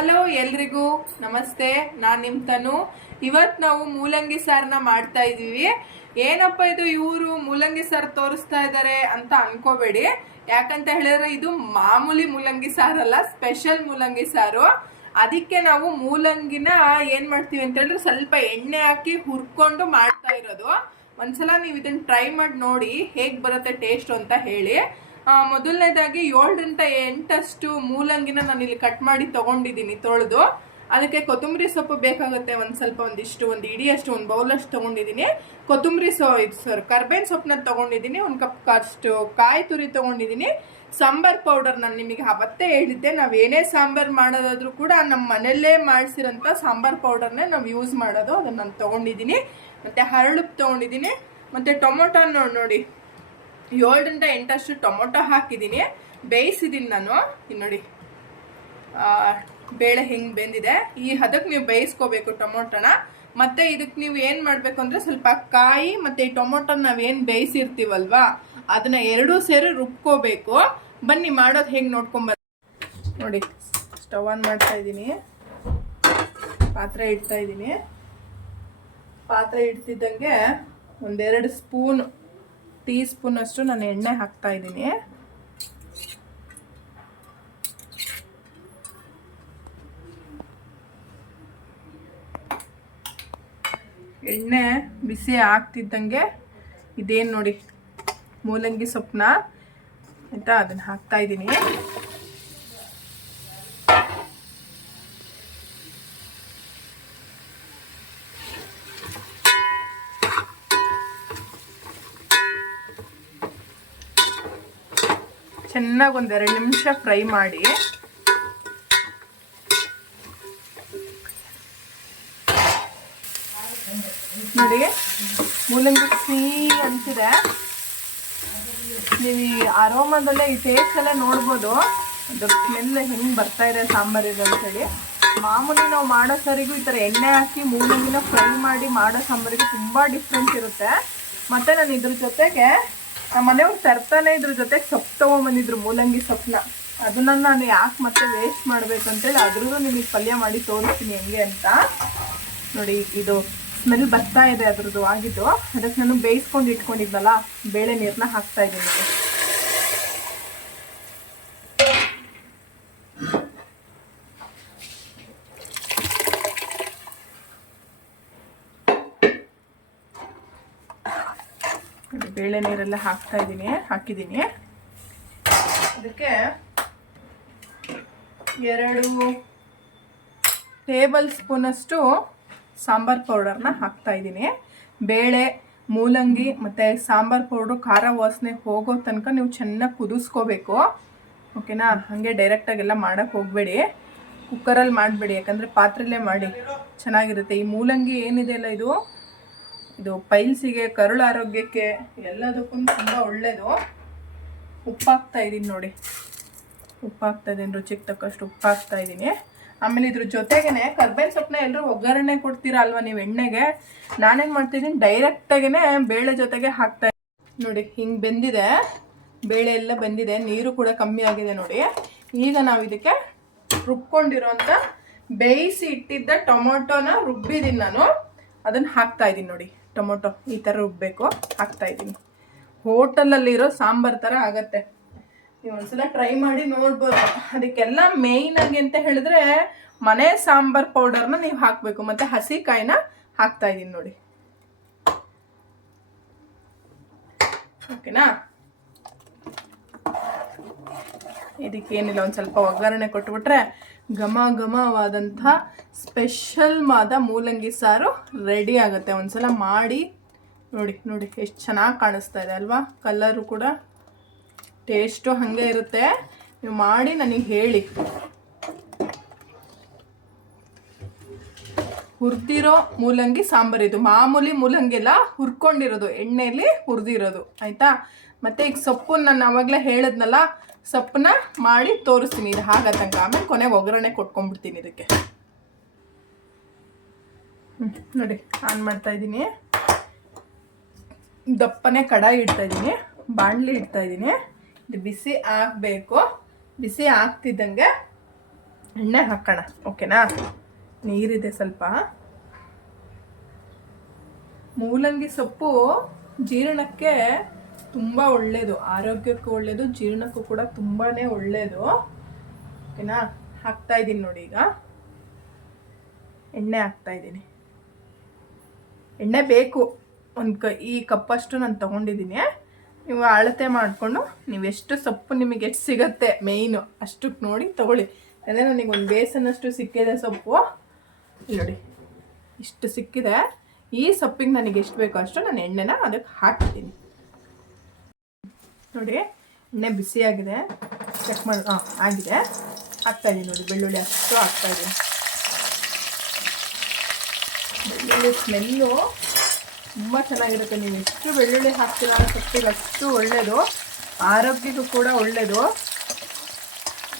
Hello ಎಲ್ರಿಗೂ ನಮಸ್ತೆ. ನಾನು ನಿಮ್ಮ ತನು. ಇವತ್ತು ನಾವು ಮೂಲಂಗಿ ಸಾರನ್ನ ಮಾಡ್ತಾ ಇದ್ದೀವಿ. ಏನಪ್ಪ ಇದು ಇವರು ಮೂಲಂಗಿ ಸಾರು ತೋರಿಸ್ತಾ ಇದ್ದಾರೆ ಅಂತ ಅನ್ಕೋಬೇಡಿ. ಯಾಕಂತ ಹೇಳಿದ್ರೆ ಇದು ಮಾಮೂಲಿ ಮೂಲಂಗಿ ಸಾರಲ್ಲ, ಸ್ಪೆಷಲ್ ಮೂಲಂಗಿ ಸಾರು. ಅದಕ್ಕೆ ನಾವು ಮೂಲಂಗಿನ ಏನ್ ಮಾಡ್ತೀವಿ ಅಂತ ಹೇಳಿದ್ರೆ ಸ್ವಲ್ಪ ಎಣ್ಣೆ ಹಾಕಿ ಹುರ್ಕೊಂಡು ಮಾಡ್ತಾ ಇರೋದು. ಒಂದ್ಸಲ ನೀವು ಇದನ್ನ ಟ್ರೈ ಮಾಡಿ ನೋಡಿ ಹೇಗ್ ಬರುತ್ತೆ ಟೇಸ್ಟ್ ಅಂತ ಹೇಳಿ. ಮೊದಲನೇದಾಗಿ 7ರಿಂದ 8 ಮೂಲಂಗಿನ ನಾನು ಇಲ್ಲಿ ಕಟ್ ಮಾಡಿ ತಗೊಂಡಿದ್ದೀನಿ ತೊಳೆದು. ಅದಕ್ಕೆ ಕೊತ್ತಂಬರಿ ಸೊಪ್ಪು ಬೇಕಾಗುತ್ತೆ. ಒಂದು ಇಡಿಯಷ್ಟು, ಒಂದು ಬೌಲಷ್ಟು ತಗೊಂಡಿದ್ದೀನಿ. ಕೊತ್ತಂಬರಿ ಕರ್ಬೇವಿನ ಸೊಪ್ಪನ್ನ ತಗೊಂಡಿದ್ದೀನಿ. ಒಂದು ಕಪ್ ಅಷ್ಟು ಕಾಯಿ ತುರಿ ತಗೊಂಡಿದ್ದೀನಿ. ಸಾಂಬಾರ್ ಪೌಡರ್ ನಾನು ನಿಮಗೆ ಅವತ್ತೇ ಹೇಳಿದ್ದೆ, ನಾವು ಏನೇ ಸಾಂಬಾರ್ ಮಾಡೋದಾದ್ರೂ ಕೂಡ ನಮ್ಮ ಮನೆಯಲ್ಲೇ ಮಾಡಿಸಿರೋಂಥ ಸಾಂಬಾರ್ ಪೌಡರ್ನೇ ನಾವು ಯೂಸ್ ಮಾಡೋದು. ಅದನ್ನು ನಾನು ತಗೊಂಡಿದ್ದೀನಿ. ಮತ್ತೆ ಹರಳುಪ್ಪು ತಗೊಂಡಿದ್ದೀನಿ. ಮತ್ತೆ ಟೊಮೊಟೊ ನೋಡಿ 7ರಿಂದ 8 ಟೊಮೊಟೊ ಹಾಕಿದ್ದೀನಿ, ಬೇಯಿಸಿದ್ದೀನಿ ನಾನು. ನೋಡಿ ಬೇಳೆ ಹಿಂಗೆ ಬೆಂದಿದೆ. ಈ ಹದಕ್ಕೆ ನೀವು ಬೇಯಿಸ್ಕೋಬೇಕು ಟೊಮೊಟೊನ. ಮತ್ತೆ ಇದಕ್ಕೆ ನೀವು ಏನು ಮಾಡಬೇಕು ಅಂದರೆ ಸ್ವಲ್ಪ ಕಾಯಿ ಮತ್ತು ಈ ಟೊಮೊಟೊನ ನಾವೇನು ಬೇಯಿಸಿರ್ತೀವಲ್ವಾ ಅದನ್ನ ಎರಡೂ ಸೇರಿ ರುಬ್ಕೋಬೇಕು. ಬನ್ನಿ ಮಾಡೋದು ಹೇಗೆ ನೋಡ್ಕೊಂಬ. ನೋಡಿ ಸ್ಟವ್ ಆನ್ ಮಾಡ್ತಾ ಇದ್ದೀನಿ, ಪಾತ್ರೆ ಇಡ್ತಾ ಇದ್ದೀನಿ. ಪಾತ್ರೆ ಇಡ್ತಿದ್ದಂಗೆ 1-2 ಟೀ ಸ್ಪೂನ್ ಅಷ್ಟು ನಾನು ಎಣ್ಣೆ ಹಾಕ್ತಾ ಇದ್ದೀನಿ. ಎಣ್ಣೆ ಬಿಸಿ ಆಗ್ತಿದ್ದಂಗೆ ಇದೇನು ನೋಡಿ ಮೂಲಂಗಿ ಸೊಪ್ಪನ್ನ ಆಯಿತಾ ಅದನ್ನು ಹಾಕ್ತಾ ಇದ್ದೀನಿ. ಚೆನ್ನಾಗಿ 1-2 ನಿಮಿಷ ಫ್ರೈ ಮಾಡಿ. ನೋಡಿ ಮೂಲಂಗಿ ಸಿಹಿ ಅಂತಿದೆ. ನೀವು ಈ ಅರೋಮಾದಲ್ಲೇ ಈ ಟೇಸ್ಟಲ್ಲೇ ನೋಡ್ಬೋದು ಅದ್ರ ಸ್ಮೆಲ್ ಹೆಂಗೆ ಬರ್ತಾ ಇದೆ ಸಾಂಬಾರಿಗೆ ಅಂತೇಳಿ. ಮಾಮೂಲಿ ನಾವು ಮಾಡೋ ಸಾರಿಗೂ ಈ ಥರ ಎಣ್ಣೆ ಹಾಕಿ ಮೂಲಂಗಿನ ಫ್ರೈ ಮಾಡಿ ಮಾಡೋ ಸಾಂಬಾರಿಗೆ ತುಂಬ ಡಿಫ್ರೆನ್ಸ್ ಇರುತ್ತೆ. ಮತ್ತು ನಾನು ಇದ್ರ ಜೊತೆಗೆ ನಮ್ಮ ಮನೆಯವ್ರು ತರ್ತಾನೆ ಇದ್ರ ಜೊತೆಗೆ ಸೊಪ್ಪು ತೊಗೊಂಬಂದಿದ್ರು, ಮೂಲಂಗಿ ಸೊಪ್ಪನ್ನ. ಅದನ್ನು ನಾನು ಯಾಕೆ ಮತ್ತೆ ವೇಸ್ಟ್ ಮಾಡಬೇಕಂತೇಳಿ ಅದ್ರದ್ದು ನಿಮಗೆ ಪಲ್ಯ ಮಾಡಿ ತೋರಿಸ್ತೀನಿ ಹೆಂಗೆ ಅಂತ. ನೋಡಿ ಇದು ಸ್ಮೆಲ್ ಬರ್ತಾ ಇದೆ ಅದ್ರದ್ದು ಆಗಿದ್ದು. ಅದಕ್ಕೆ ನಾನು ಬೇಯಿಸ್ಕೊಂಡು ಇಟ್ಕೊಂಡಿದ್ನಲ್ಲ ಬೇಳೆ ನೀರನ್ನ ಹಾಕ್ತಾ ಇದ್ದೀನಿ. ಬೇಳೆ ನೀರೆಲ್ಲ ಹಾಕಿದ್ದೀನಿ. ಅದಕ್ಕೆ 2 ಟೇಬಲ್ ಸ್ಪೂನಷ್ಟು ಸಾಂಬಾರ್ ಪೌಡರ್ನ ಹಾಕ್ತಾ ಇದ್ದೀನಿ. ಬೇಳೆ, ಮೂಲಂಗಿ ಮತ್ತು ಸಾಂಬಾರ್ ಪೌಡ್ರು ಖಾರ ವಾಸನೆ ಹೋಗೋ ತನಕ ನೀವು ಚೆನ್ನಾಗಿ ಕುದಿಸ್ಕೋಬೇಕು. ಓಕೆನಾ? ಹಾಗೆ ಡೈರೆಕ್ಟಾಗೆಲ್ಲ ಮಾಡೋಕ್ಕೆ ಹೋಗಬೇಡಿ, ಕುಕ್ಕರಲ್ಲಿ ಮಾಡಬೇಡಿ. ಯಾಕಂದರೆ ಪಾತ್ರೆಯಲ್ಲೇ ಮಾಡಿ ಚೆನ್ನಾಗಿರುತ್ತೆ. ಈ ಮೂಲಂಗಿ ಏನಿದೆ ಅಲ್ಲ ಇದು ಪೈಲ್ಸಿಗೆ, ಕರುಳು ಆರೋಗ್ಯಕ್ಕೆ ಎಲ್ಲದಕ್ಕೂ ತುಂಬ ಒಳ್ಳೆಯದು. ಉಪ್ಪಾಗ್ತಾ ಇದ್ದೀನಿ ನೋಡಿ, ಉಪ್ಪಾಗ್ತಾ ಇದ್ದೀನಿ. ರುಚಿಗೆ ತಕ್ಕಷ್ಟು ಉಪ್ಪಾಗ್ತಾ ಇದ್ದೀನಿ. ಆಮೇಲೆ ಇದ್ರ ಜೊತೆಗೇ ಕರ್ಬೇವಿನ ಸೊಪ್ಪನ್ನ ಎಲ್ಲರೂ ಒಗ್ಗರಣೆ ಕೊಡ್ತೀರಾ ಅಲ್ವಾ ನೀವು ಎಣ್ಣೆಗೆ. ನಾನೇನು ಮಾಡ್ತಿದ್ದೀನಿ ಡೈರೆಕ್ಟಾಗೇ ಬೇಳೆ ಜೊತೆಗೆ ಹಾಕ್ತಾ ಇದ್ದೀನಿ. ನೋಡಿ ಹಿಂಗೆ ಬೆಂದಿದೆ, ಬೇಳೆ ಎಲ್ಲ ಬೆಂದಿದೆ, ನೀರು ಕೂಡ ಕಮ್ಮಿ ಆಗಿದೆ ನೋಡಿ. ಈಗ ನಾವು ಇದಕ್ಕೆ ರುಬ್ಕೊಂಡಿರೋಂಥ ಬೇಯಿಸಿ ಇಟ್ಟಿದ್ದ ಟೊಮೊಟೊನ ರುಬ್ಬಿದ್ದೀನಿ ನಾನು. ಅದನ್ನು ಹಾಕ್ತಾ ಇದ್ದೀನಿ ನೋಡಿ. ಟೊಮೊಟೊ ಈ ಥರ ರುಬ್ಬಬೇಕು, ಹಾಕ್ತಾ ಇದ್ದೀನಿ. ಹೋಟೆಲಲ್ಲಿರೋ ಸಾಂಬಾರು ಥರ ಆಗತ್ತೆ. ನೀವು ಒಂದ್ಸಲ ಟ್ರೈ ಮಾಡಿ ನೋಡ್ಬೋದು. ಅದಕ್ಕೆಲ್ಲ ಮೇಯ್ನಾಗಿ ಅಂತ ಹೇಳಿದ್ರೆ ಮನೆ ಸಾಂಬಾರ್ ಪೌಡರ್ನ ನೀವು ಹಾಕಬೇಕು. ಮತ್ತು ಹಸಿಕಾಯಿನ ಹಾಕ್ತಾ ಇದ್ದೀನಿ ನೋಡಿ. ಓಕೆನಾ? ಇದಕ್ಕೇನಿಲ್ಲ, ಒಂದು ಸ್ವಲ್ಪ ಒಗ್ಗರಣೆ ಕೊಟ್ಬಿಟ್ರೆ ಘಮವಾದಂಥ ಸ್ಪೆಷಲ್ ಮೂಲಂಗಿ ಸಾರು ರೆಡಿ ಆಗುತ್ತೆ. ಒಂದ್ಸಲ ಮಾಡಿ ನೋಡಿ ಎಷ್ಟು ಚೆನ್ನಾಗಿ ಕಾಣಿಸ್ತಾ ಇದೆ ಅಲ್ವಾ. ಕಲರು ಕೂಡ ಟೇಸ್ಟು ಹಾಗೆ ಇರುತ್ತೆ. ನೀವು ಮಾಡಿ ನನಗೆ ಹೇಳಿ. ಹುರಿದಿರೋ ಮೂಲಂಗಿ ಸಾಂಬಾರು ಇದು. ಮಾಮೂಲಿ ಮೂಲಂಗಿ ಎಲ್ಲ ಹುರ್ಕೊಂಡಿರೋದು, ಎಣ್ಣೆಯಲ್ಲಿ ಹುರಿದಿರೋದು. ಆಯಿತಾ? ಮತ್ತು ಈಗ ಸೊಪ್ಪು ನಾನು ಆವಾಗಲೇ ಹೇಳಿದ್ನಲ್ಲ, ಸೊಪ್ಪನ್ನ ಮಾಡಿ ತೋರಿಸ್ತೀನಿ. ಇದು ಹಾಗತ್ತಂಗ ಆಮೇಲೆ ಕೊನೆಗೆ ಒಗ್ಗರಣೆ ಕೊಟ್ಕೊಂಡ್ಬಿಡ್ತೀನಿ ಇದಕ್ಕೆ. ನೋಡಿ ಆನ್ ಮಾಡ್ತಾ ಇದ್ದೀನಿ. ದಪ್ಪನೆ ಕಡಾಯಿ ಇಡ್ತಾ ಇದ್ದೀನಿ, ಬಾಣಲಿ ಇಡ್ತಾ ಇದ್ದೀನಿ. ಇದು ಬಿಸಿ ಆಗಬೇಕು. ಬಿಸಿ ಆಗ್ತಿದ್ದಂಗೆ ಎಣ್ಣೆ ಹಾಕೋಣ. ಓಕೆನಾ? ನೀರಿದೆ ಸ್ವಲ್ಪ. ಮೂಲಂಗಿ ಸೊಪ್ಪು ಜೀರ್ಣಕ್ಕೆ ತುಂಬ ಒಳ್ಳೆಯದು, ಆರೋಗ್ಯಕ್ಕೂ ಒಳ್ಳೆಯದು, ಜೀರ್ಣಕ್ಕೂ ಕೂಡ ತುಂಬಾ ಒಳ್ಳೆಯದು. ಓಕೆನಾ? ಹಾಕ್ತಾ ಇದ್ದೀನಿ ನೋಡಿ. ಈಗ ಎಣ್ಣೆ ಹಾಕ್ತಾ ಇದ್ದೀನಿ. ಎಣ್ಣೆ ಬೇಕು, ಈ ಕಪ್ಪಷ್ಟು ನಾನು ತೊಗೊಂಡಿದ್ದೀನಿ. ನೀವು ಅಳತೆ ಮಾಡಿಕೊಂಡು ನೀವು ಎಷ್ಟು ಸೊಪ್ಪು ನಿಮಗೆ ಎಷ್ಟು ಸಿಗತ್ತೆ ಮೇಯ್ನು ಅಷ್ಟಕ್ಕೆ ನೋಡಿ ತೊಗೊಳ್ಳಿ. ಅದೇ ನನಗೆ ಒಂದು ಬೇಸನ್ನಷ್ಟು ಸಿಕ್ಕಿದೆ ಸೊಪ್ಪು. ನೋಡಿ ಇಷ್ಟು ಸಿಕ್ಕಿದೆ. ಈ ಸೊಪ್ಪಿಗೆ ನನಗೆ ಎಷ್ಟು ಬೇಕೋ ಅಷ್ಟು ನಾನು ಎಣ್ಣೆನ ಅದಕ್ಕೆ ಹಾಕ್ತೀನಿ. ನೋಡಿ ಎಣ್ಣೆ ಬಿಸಿಯಾಗಿದೆ, ಚೆಕ್ ಮಾಡಿ. ಆಗಿದೆ. ಹಾಕ್ತಾಯಿದ್ದೀನಿ ನೋಡಿ, ಬೆಳ್ಳುಳ್ಳಿ ಅಷ್ಟು ಹಾಕ್ತಾಯಿದ್ದೀನಿ. ಬೆಳ್ಳುಳ್ಳಿ ಸ್ಮೆಲ್ಲು ತುಂಬ ಚೆನ್ನಾಗಿರುತ್ತೆ. ನೀವು ಎಷ್ಟು ಬೆಳ್ಳುಳ್ಳಿ ಹಾಕ್ತೀರ ಸೊಪ್ಪಿಗೆ ಅಷ್ಟು ಒಳ್ಳೆಯದು, ಆರೋಗ್ಯಕ್ಕೂ ಕೂಡ ಒಳ್ಳೆಯದು.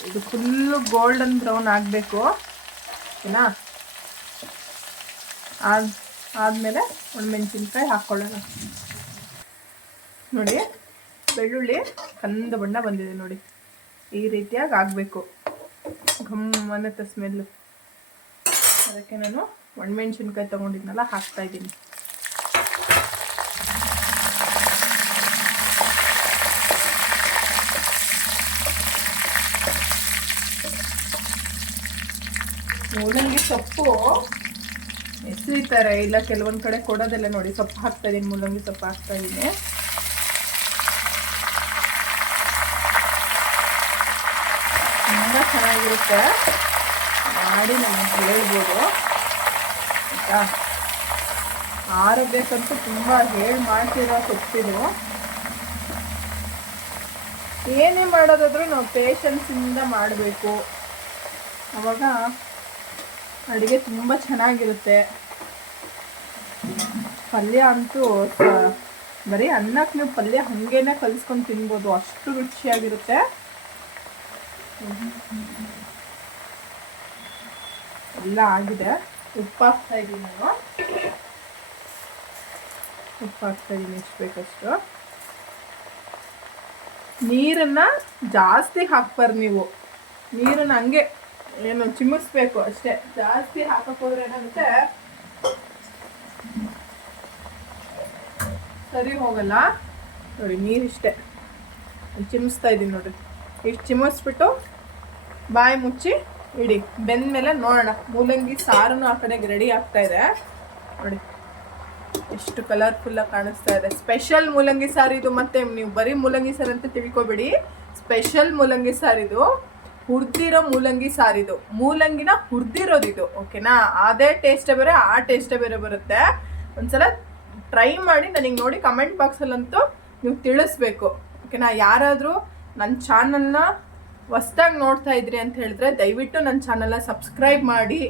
ಇದು ಫುಲ್ಲು ಗೋಲ್ಡನ್ ಬ್ರೌನ್ ಆಗಬೇಕು. ಓಕೆನಾ? ಆದಮೇಲೆ ಒಣಮೆಣಸಿನ್ಕಾಯಿ ಹಾಕ್ಕೊಳ್ಳೋಣ. ನೋಡಿ ಬೆಳ್ಳುಳ್ಳಿ ಕಂದು ಬಣ್ಣ ಬಂದಿದೆ ನೋಡಿ, ಈ ರೀತಿಯಾಗಿ ಆಗಬೇಕು. ಘಮ್ ಅನ್ನತ್ತೆ ಸ್ಮೆಲ್ಲು. ಅದಕ್ಕೆ ನಾನು ಒಣಮೆಣಸಿನ್ಕಾಯಿ ತೊಗೊಂಡಿದ್ನಲ್ಲ ಹಾಕ್ತಾಯಿದ್ದೀನಿ. ಮೂಲಂಗಿ ಸೊಪ್ಪು ಎಸಿತಾರೆ, ಇಲ್ಲ ಕೆಲವೊಂದು ಕಡೆ ಕೊಡೋದೆಲ್ಲ ನೋಡಿ. ಸೊಪ್ಪು ಹಾಕ್ತಾಯಿದ್ದೀನಿ, ಮೂಲಂಗಿ ಸೊಪ್ಪು ಹಾಕ್ತಾಯಿದ್ದೀನಿ. ತುಂಬ ಚೆನ್ನಾಗಿರುತ್ತೆ, ಮಾಡಿ ನಮಗೆ ಹೇಳ್ಬೋದು ಆಯಿತಾ. ಆರೋಗ್ಯಕ್ಕಂತೂ ತುಂಬ ಮಾಡ್ತಿರೋ ಸೊಪ್ಪಿದು. ಏನೇ ಮಾಡೋದಾದ್ರೂ ನಾವು ಪೇಷನ್ಸಿಂದ ಮಾಡಬೇಕು, ಆವಾಗ ಅಡುಗೆ ತುಂಬ ಚೆನ್ನಾಗಿರುತ್ತೆ. ಪಲ್ಯ ಅಂತೂ ಬರೀ ಅನ್ನಕ್ಕೆ ನೀವು ಪಲ್ಯ ಹಾಗೇನೆ ಕಲಿಸ್ಕೊಂಡು ತಿನ್ಬೋದು, ಅಷ್ಟು ರುಚಿಯಾಗಿರುತ್ತೆ. ಎಲ್ಲ ಆಗಿದೆ. ಉಪ್ಪು ಹಾಕ್ತಾಯಿದ್ದೀನಿ ನಾನು. ಉಪ್ಪು ಹಾಕ್ತಾಯಿದ್ದೀನಿ ಎಷ್ಟು ಬೇಕಷ್ಟು. ನೀರನ್ನು ಜಾಸ್ತಿ ಹಾಕ್ಬಾರ್ದು ನೀವು. ನೀರನ್ನು ಹಂಗೆ ಏನು ಚಿಮ್ಮಿಸ್ಬೇಕು ಅಷ್ಟೇ. ಜಾಸ್ತಿ ಹಾಕಕ್ಕೆ ಹೋದ್ರೆ ಏನಾಗುತ್ತೆ, ಸರಿ ಹೋಗಲ್ಲ. ನೋಡಿ ನೀರಿಷ್ಟೇ ಚಿಮ್ಮಿಸ್ತಾ ಇದ್ದೀನಿ ನೋಡಿ. ಇಷ್ಟು ಚಿಮ್ಮಿಸ್ಬಿಟ್ಟು ಬಾಯಿ ಮುಚ್ಚಿ ಇಡಿ. ಬೆಂದಮೇಲೆ ನೋಡೋಣ. ಮೂಲಂಗಿ ಸಾರನ್ನು ಆ ಕಡೆಗೆ ರೆಡಿ ಆಗ್ತಾ ಇದೆ ನೋಡಿ. ಎಷ್ಟು ಕಲರ್ಫುಲ್ಲಾಗಿ ಕಾಣಿಸ್ತಾ ಇದೆ. ಸ್ಪೆಷಲ್ ಮೂಲಂಗಿ ಸಾರಿದು. ಮತ್ತೆ ನೀವು ಬರೀ ಮೂಲಂಗಿ ಸಾರು ಅಂತ ತಿಳ್ಕೊಬೇಡಿ, ಸ್ಪೆಷಲ್ ಮೂಲಂಗಿ ಸಾರಿದು. ಹುರಿದಿರೋ ಮೂಲಂಗಿ ಸಾರಿದು, ಮೂಲಂಗಿನ ಹುರಿದಿರೋದಿದು. ಓಕೆನಾ? ಅದೇ ಟೇಸ್ಟೇ ಬೇರೆ, ಆ ಟೇಸ್ಟೇ ಬೇರೆ ಬರುತ್ತೆ. ಒಂದ್ಸಲ ಟ್ರೈ ಮಾಡಿ ನನಗೆ ನೋಡಿ ಕಮೆಂಟ್ ಬಾಕ್ಸಲ್ಲಂತೂ ನೀವು ತಿಳಿಸ್ಬೇಕು. ಓಕೆನಾ? ಯಾರಾದರೂ ನನ್ನ ಚಾನಲ್ನ ಹೊಸ್ದಾಗಿ ನೋಡ್ತಾ ಇದ್ರಿ ಅಂತ ಹೇಳಿದ್ರೆ ದಯವಿಟ್ಟು ನನ್ನ ಚಾನಲ್ನ ಸಬ್ಸ್ಕ್ರೈಬ್ ಮಾಡಿ,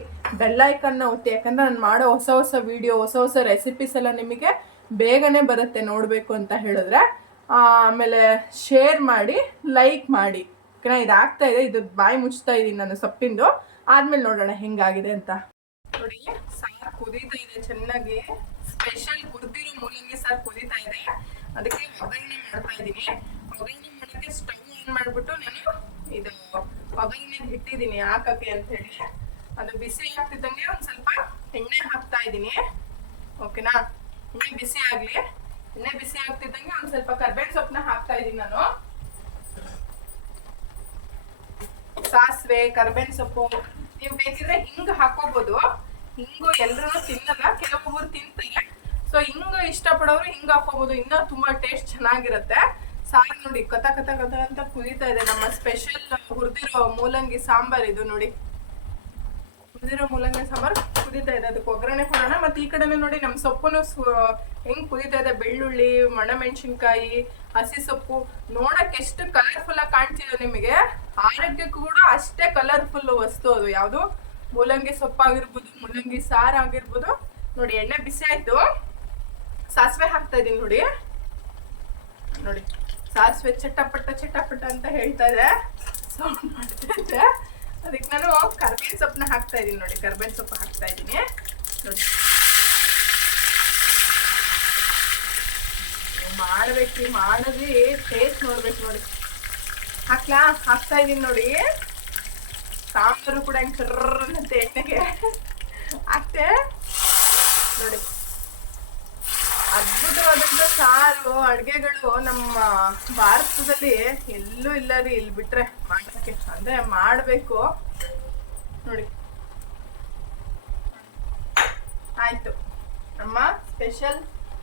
ಬೆಲ್ಲೈಕನ್ನ ಒತ್ತಿ. ಯಾಕಂದರೆ ನಾನು ಮಾಡೋ ಹೊಸ ಹೊಸ ವೀಡಿಯೋ, ಹೊಸ ಹೊಸ ರೆಸಿಪೀಸ್ ಎಲ್ಲ ನಿಮಗೆ ಬೇಗನೆ ಬರುತ್ತೆ ನೋಡಬೇಕು ಅಂತ ಹೇಳಿದ್ರೆ. ಆಮೇಲೆ ಶೇರ್ ಮಾಡಿ, ಲೈಕ್ ಮಾಡಿ. ಓಕೆನಾ? ಇದು ಆಗ್ತಾ ಇದೆ. ಇದು ಬಾಯಿ ಮುಚ್ತಾ ಇದ್ದೀನಿ ನಾನು ಸೊಪ್ಪಿಂದು. ಆದ್ಮೇಲೆ ನೋಡೋಣ ಹೆಂಗಾಗಿದೆ ಅಂತ. ನೋಡಿ ಸಾರು ಕುದೀತಾ ಇದೆ ಚೆನ್ನಾಗಿ. ಸ್ಪೆಷಲ್ ಹುರಿದಿರೋ ಮೂಲಂಗಿ ಸಾರು ಕುದೀತಾ ಇದೆ. ಅದಕ್ಕೆ ಒಗ್ಗರಣೆ ಮಾಡ್ತಾ ಇದ್ದೀನಿ. ಒಗ್ಗರಣೆ ಮಾಡೋಕ್ಕೆ ಸ್ಟವ್ ಆನ್ ಮಾಡಿಬಿಟ್ಟು ನಾನು ಇದು ಒಗ್ಗರಣೆ ಇಟ್ಟಿದ್ದೀನಿ ಹಾಕಕ್ಕೆ ಅಂತ ಹೇಳಿ. ಅದು ಬಿಸಿ ಆಗ್ತಿದ್ದಂಗೆ ಒಂದು ಸ್ವಲ್ಪ ಎಣ್ಣೆ ಹಾಕ್ತಾ ಇದ್ದೀನಿ. ಓಕೆನಾ? ಎಣ್ಣೆ ಬಿಸಿ ಆಗಲಿ. ಎಣ್ಣೆ ಬಿಸಿ ಆಗ್ತಿದ್ದಂಗೆ ಒಂದು ಸ್ವಲ್ಪ ಕರ್ಬೇವಿನ ಸೊಪ್ಪನ್ನ ಹಾಕ್ತಾ ಇದ್ದೀನಿ ನಾನು. ಸಾಸಿವೆ, ಕರ್ಬೇವಿನ ಸೊಪ್ಪು, ನೀವು ಬೇಕಿದ್ರೆ ಹಿಂಗ್ ಹಾಕೋಬಹುದು. ಹಿಂಗು ಎಲ್ಲರೂ ತಿನ್ನಲ್ಲ, ಕೆಲವೊಬ್ಬರು ತಿಂತಾರೆ. ಸೊ ಹಿಂಗು ಇಷ್ಟಪಡೋರು ಹಿಂಗ್ ಹಾಕೋಬಹುದು, ಇನ್ನೂ ತುಂಬಾ ಟೇಸ್ಟ್ ಚೆನ್ನಾಗಿರುತ್ತೆ. ಸಾರು ನೋಡಿ ಕಥ ಅಂತ ಕುದೀತಾ ಇದೆ. ನಮ್ಮ ಸ್ಪೆಷಲ್ ಹುರಿದಿರೋ ಮೂಲಂಗಿ ಸಾಂಬಾರ್ ಇದು ನೋಡಿ. ಹುರಿದಿರೋ ಮೂಲಂಗಿ ಸಾಂಬಾರ್ ಕುದೀತಾ ಇದೆ. ಅದಕ್ಕೆ ಒಗ್ಗರಣೆ ಕೊಡೋಣ. ಮತ್ತೆ ಈ ಕಡೆನೇ ನೋಡಿ ನಮ್ಮ ಸೊಪ್ಪುನು ಹೆಂಗ್ ಕುದೀತಾ ಇದೆ. ಬೆಳ್ಳುಳ್ಳಿ, ಒಣಮೆಣಸಿನ್ಕಾಯಿ, ಹಸಿ ಸೊಪ್ಪು ನೋಡಕ್ ಎಷ್ಟು ಕಲರ್ಫುಲ್ ಆಗಿ ಕಾಣ್ತಿದೆ ನಿಮಗೆ. ಆರೋಗ್ಯಕ್ಕೂ ಕೂಡ ಅಷ್ಟೇ ಕಲರ್ಫುಲ್ ವಸ್ತು ಅದು. ಯಾವುದು ಮೂಲಂಗಿ ಸೊಪ್ಪಾಗಿರ್ಬೋದು, ಮೂಲಂಗಿ ಸಾರು ಆಗಿರ್ಬೋದು. ನೋಡಿ ಎಣ್ಣೆ ಬಿಸಿ ಆಯ್ತು. ಸಾಸಿವೆ ಹಾಕ್ತಾ ಇದೀನಿ ನೋಡಿ. ನೋಡಿ ಸಾಸಿವೆ ಚಟಪಟ ಅಂತ ಹೇಳ್ತಾ ಇದೆ, ಸೌಂಡ್ ಮಾಡ್ತಾ ಇದೆ. ಅದಕ್ಕೆ ನಾನು ಕರ್ಬೇವಿನ ಸೊಪ್ಪನ್ನ ಹಾಕ್ತಾ ಇದೀನಿ ನೋಡಿ. ಕರ್ಬೇವಿನ ಸೊಪ್ಪು ಹಾಕ್ತಾ ಇದ್ದೀನಿ ನೋಡಿ. ಮಾಡ್ಬೇಕು, ಮಾಡಿದ್ವಿ ಟೇಸ್ಟ್ ನೋಡ್ಬೇಕು ನೋಡಿ. ಹಾಕ್ತಾ ಇದೀನಿ ನೋಡಿ. ಸಾಂಬಾರು ಕೂಡ ಹೆಂಗೆ ಕರ್ರಂತೆ ಎಣ್ಣೆಗೆ ಅಷ್ಟೇ ನೋಡಿ. ಅದ್ಭುತವಾದಂಥ ಸಾರು ಅಡುಗೆಗಳು ನಮ್ಮ ಭಾರತದಲ್ಲಿ ಎಲ್ಲೂ ಇಲ್ಲ ರೀ, ಇಲ್ಲಿ ಬಿಟ್ರೆ ಮಾಡೋಕ್ಕೆ. ಅಂದರೆ ಮಾಡಬೇಕು ನೋಡಿ. ಆಯಿತು, ನಮ್ಮ ಸ್ಪೆಷಲ್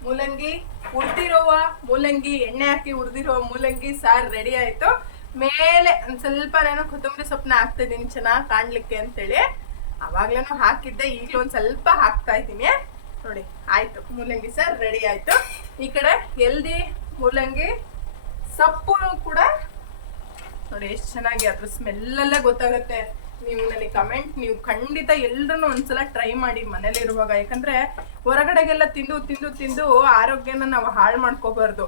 ಮೂಲಂಗಿ ಹುರಿದಿರುವ ಮೂಲಂಗಿ, ಎಣ್ಣೆ ಹಾಕಿ ಹುರಿದಿರೋ ಮೂಲಂಗಿ ಸಾರು ರೆಡಿ ಆಯಿತು. ಮೇಲೆ ಒಂದು ಸ್ವಲ್ಪ ನಾನು ಕೊತ್ತಂಬರಿ ಸೊಪ್ಪನ್ನ ಹಾಕ್ತಾ ಇದ್ದೀನಿ ಚೆನ್ನಾಗಿ ಕಾಣಲಿಕ್ಕೆ ಅಂತೇಳಿ. ಅವಾಗ್ಲೇನು ಹಾಕಿದ್ದೆ, ಈಗಲೂ ಒಂದು ಸ್ವಲ್ಪ ಹಾಕ್ತಾ ಇದ್ದೀನಿ ನೋಡಿ. ಆಯಿತು, ಮೂಲಂಗಿ ಸಾರು ರೆಡಿ ಆಯಿತು. ಈ ಕಡೆ ಹೆಲ್ದಿ ಮೂಲಂಗಿ ಸೊಪ್ಪು ಕೂಡ ನೋಡಿ ಎಷ್ಟು ಚೆನ್ನಾಗಿ, ಅದ್ರ ಸ್ಮೆಲ್ಲಲ್ಲೇ ಗೊತ್ತಾಗುತ್ತೆ. ನೀವು ನನಗೆ ಕಮೆಂಟ್, ನೀವು ಖಂಡಿತ ಎಲ್ಲರೂ ಒಂದ್ಸಲ ಟ್ರೈ ಮಾಡಿ ಮನೇಲಿರುವಾಗ. ಯಾಕಂದರೆ ಹೊರಗಡೆಗೆಲ್ಲ ತಿಂದು ತಿಂದು ತಿಂದು ಆರೋಗ್ಯನ ನಾವು ಹಾಳು ಮಾಡ್ಕೋಬಾರ್ದು.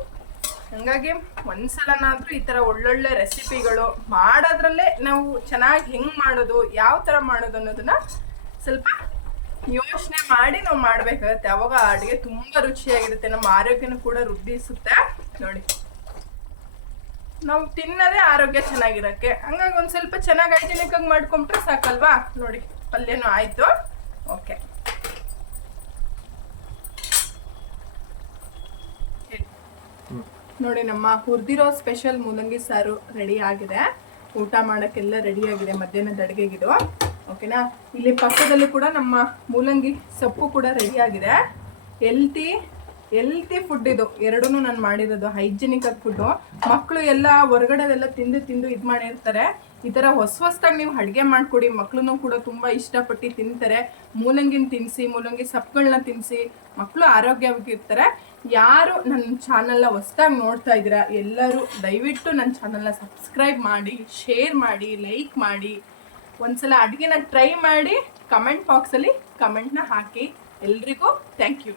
ಹಂಗಾಗಿ ಒಂದ್ಸಲನಾದರೂ ಈ ಥರ ಒಳ್ಳೊಳ್ಳೆ ರೆಸಿಪಿಗಳು ಮಾಡೋದ್ರಲ್ಲೇ ನಾವು ಚೆನ್ನಾಗಿ ಹೆಂಗೆ ಮಾಡೋದು, ಯಾವ ಥರ ಮಾಡೋದು ಅನ್ನೋದನ್ನ ಸ್ವಲ್ಪ ಯೋಚನೆ ಮಾಡಿ ನಾವು ಮಾಡಬೇಕಾಗತ್ತೆ. ಅವಾಗ ಅಡುಗೆ ತುಂಬ ರುಚಿಯಾಗಿರುತ್ತೆ, ನಮ್ಮ ಆರೋಗ್ಯನೂ ಕೂಡ ವೃದ್ಧಿಸುತ್ತೆ ನೋಡಿ. ನಾವು ತಿನ್ನೋದೇ ಆರೋಗ್ಯ ಚೆನ್ನಾಗಿರೋಕ್ಕೆ. ಹಂಗಾಗಿ ಒಂದು ಸ್ವಲ್ಪ ಚೆನ್ನಾಗಿ ಹೈಜಿನಿಕ್ ಆಗಿ ಮಾಡ್ಕೊಂಡ್ರೆ ಸಾಕಲ್ವಾ. ನೋಡಿ ಪಲ್ಯನೂ ಆಯಿತು. ಓಕೆ, ನೋಡಿ ನಮ್ಮ ಹುರಿದಿರೋ ಸ್ಪೆಷಲ್ ಮೂಲಂಗಿ ಸಾರು ರೆಡಿ ಆಗಿದೆ. ಊಟ ಮಾಡೋಕ್ಕೆಲ್ಲ ರೆಡಿ ಆಗಿದೆ, ಮಧ್ಯಾಹ್ನದ ಅಡುಗೆಗಿದು. ಓಕೆನಾ. ಇಲ್ಲಿ ಪಕ್ಕದಲ್ಲೂ ಕೂಡ ನಮ್ಮ ಮೂಲಂಗಿ ಸೊಪ್ಪು ಕೂಡ ರೆಡಿ ಆಗಿದೆ. ಹೆಲ್ತಿ ಫುಡ್ ಇದು ಎರಡೂ ನಾನು ಮಾಡಿರೋದು, ಹೈಜಿನಿಕ್ ಆಗಿ ಫುಡ್ಡು. ಮಕ್ಕಳು ಎಲ್ಲ ಹೊರಗಡೆದೆಲ್ಲ ತಿಂದು ತಿಂದು ಇದು ಮಾಡಿರ್ತಾರೆ. ಈ ಥರ ಹೊಸದಾಗಿ ನೀವು ಅಡುಗೆ ಮಾಡಿಕೊಡಿ, ಮಕ್ಕಳು ಕೂಡ ತುಂಬ ಇಷ್ಟಪಟ್ಟು ತಿಂತಾರೆ. ಮೂಲಂಗಿನ ತಿನ್ನಿಸಿ, ಮೂಲಂಗಿ ಸೊಪ್ಪುಗಳನ್ನ ತಿನ್ನಿಸಿ, ಮಕ್ಕಳು ಆರೋಗ್ಯವಾಗಿರ್ತಾರೆ. ಯಾರು ನನ್ನ ಚಾನಲ್ನ ಹೊಸದಾಗಿ ನೋಡ್ತಾ ಇದ್ದೀರಾ ಎಲ್ಲರೂ ದಯವಿಟ್ಟು ನನ್ನ ಚಾನಲ್ನ ಸಬ್ಸ್ಕ್ರೈಬ್ ಮಾಡಿ, ಶೇರ್ ಮಾಡಿ, ಲೈಕ್ ಮಾಡಿ. ಒಂದ್ಸಲ ಅಡುಗೆನ ಟ್ರೈ ಮಾಡಿ ಕಮೆಂಟ್ ಬಾಕ್ಸಲ್ಲಿ ಕಮೆಂಟ್ನ ಹಾಕಿ. ಎಲ್ರಿಗೂ ಥ್ಯಾಂಕ್ ಯು.